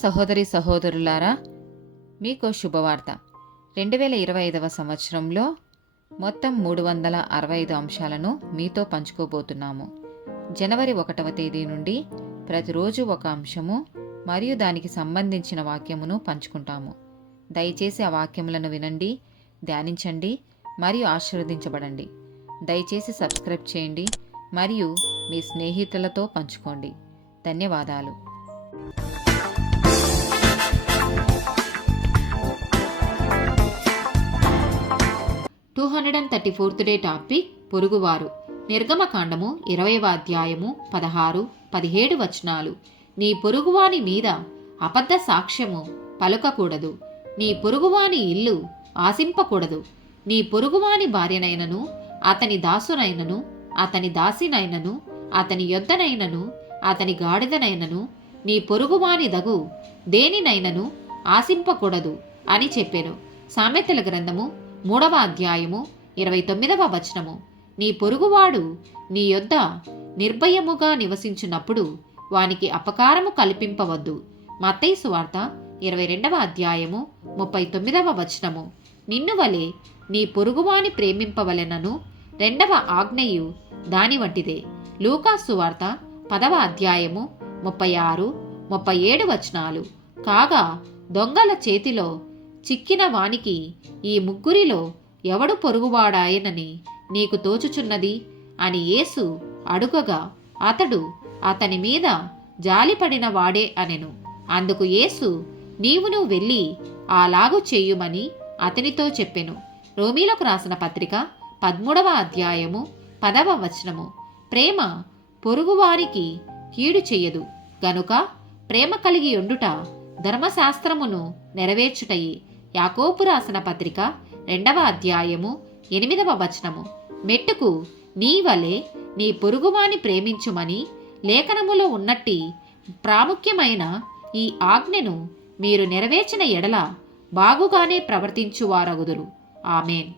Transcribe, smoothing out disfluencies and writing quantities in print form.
సహోదరి సహోదరులారా, మీకు శుభవార్త. 2025 సంవత్సరంలో మొత్తం 365 అంశాలను మీతో పంచుకోబోతున్నాము. జనవరి 1వ తేదీ నుండి ప్రతిరోజు ఒక అంశము మరియు దానికి సంబంధించిన వాక్యమును పంచుకుంటాము. దయచేసి ఆ వాక్యములను వినండి, ధ్యానించండి మరియు ఆశీర్వదించబడండి. దయచేసి సబ్స్క్రైబ్ చేయండి మరియు మీ స్నేహితులతో పంచుకోండి. ధన్యవాదాలు. 234th day topic పొరుగువారు. నిర్గమకాండము 20వ అధ్యాయము 16, 17 వచనాలు. నీ పొరుగువాని మీద అబద్ధ సాక్ష్యము పలుకకూడదు. నీ పొరుగువాని ఇల్లు ఆశింపకూడదు. నీ పొరుగువాని భార్యనైనను, అతని దాసునైనను, అతని దాసినైనను, అతని యొద్దనైనను, అతని గాడిదనైనను, నీ పొరుగువాని దగు దేనినైనను ఆశింపకూడదు అని చెప్పెను. సామెతల గ్రంథము 3వ అధ్యాయము 29వ వచనము. నీ పొరుగువాడు నీ యొద్ద నిర్భయముగా నివసించున్నప్పుడు వానికి అపకారము కల్పింపవద్దు. మత్తయి సువార్త 22వ అధ్యాయము 39వ వచనము. నిన్ను వలె నీ పొరుగువాని ప్రేమింపవలెనను 2వ ఆజ్ఞయు దాని వంటిదే. లూకా సువార్త 10వ అధ్యాయము 36, 37 వచనాలు. కాగా దొంగల చేతిలో చిక్కిన వానికి ఈ ముగ్గురిలో ఎవడు పొరుగువాడాయనని నీకు తోచుచున్నది అని యేసు అడుగగా అతడు అతని మీద జాలిపడిన వాడే అనెను. అందుకు యేసు నీవును వెళ్ళి అలాగు చేయుమని అతనితో చెప్పెను. రోమీలకు రాసిన పత్రిక 13వ అధ్యాయము 10వ వచనము. ప్రేమ పొరుగువారికి కీడు చెయ్యదు గనుక ప్రేమ కలిగి ఉండుట ధర్మశాస్త్రమును నెరవేర్చుటయి. యాకోబు రాసిన పత్రిక 2వ అధ్యాయము 8వ వచనము. మెట్టుకు నీ వలె నీ పొరుగువాని ప్రేమించుమని లేఖనములో ఉన్నట్టి ప్రాముఖ్యమైన ఈ ఆజ్ఞను మీరు నెరవేర్చిన ఎడల బాగుగానే ప్రవర్తించువారగుదురు. ఆమేన్.